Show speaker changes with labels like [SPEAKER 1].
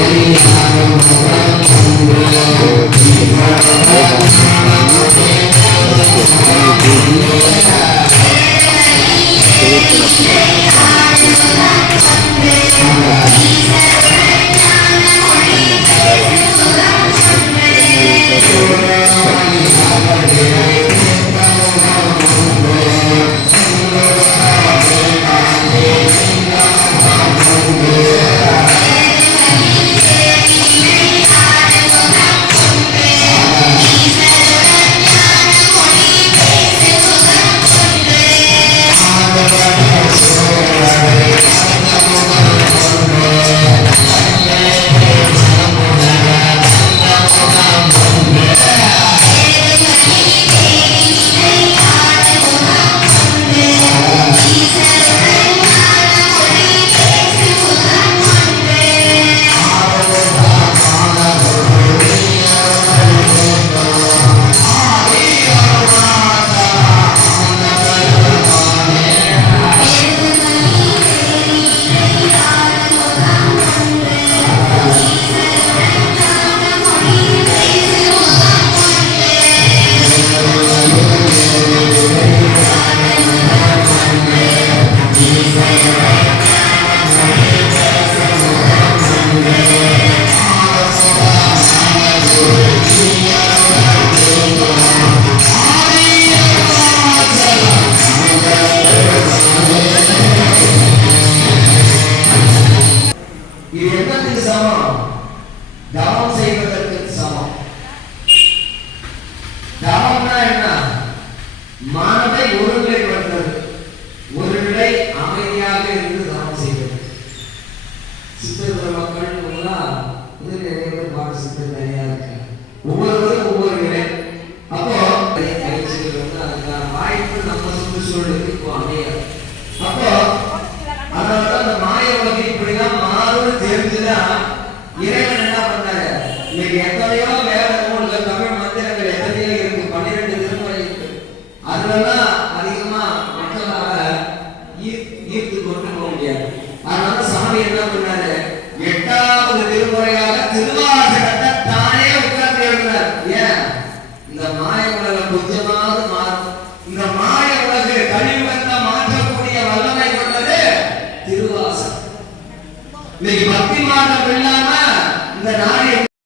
[SPEAKER 1] Thank you. இது என்னத்துக்கு சமம்? தவம் செய்வதற்கு சமம். தவம்னா என்ன? மனதை வந்தது. ஒரு நிலை அமைதியாக இருந்து தவம் செய்வது. சித்தர் மக்கள் இது நிறைய பேர் பார்க்க சித்தர் நிறையா இருக்கு. ஒவ்வொருவரும் ஒவ்வொரு நிலை. அப்போ பயிற்சிகள் வந்து அதுக்கான வாய்ப்பு நம்ம சுற்றுச்சூழலுக்கு இப்போ அமையாது அப்போ அதனால அந்த மாய உலகம் இப்படிதான் மாறும்னு தெரிஞ்சுதான் இறைவன் என்ன பண்ணாரு? இன்னைக்கு எத்தனையோ வேத நூல்கள் தமிழ் மந்திரங்கள் எத்தனையோ இருக்கு. பன்னிரெண்டு திருமுறை இருக்கு. அதுலலாம் அதிகமா மக்களால ஈர்- ஈர்த்து கொண்டு போக முடியாது. அதனால சாமி என்ன பண்ணாரு? எட்டாவது திருமுறையாக திருவாசகத்தை தானே உட்கார்ந்து எழுதினார் ஏன்? இந்த மாய உலகம் கொஞ்சமாவது மாறும். இந்த மாய உலகு கழிவுகத்தை மாற்றக்கூடிய வல்லமை கொண்டது திருவாசகம். இன்னைக்கு பக்தி மாதம் இல்லாம இந்த நாடு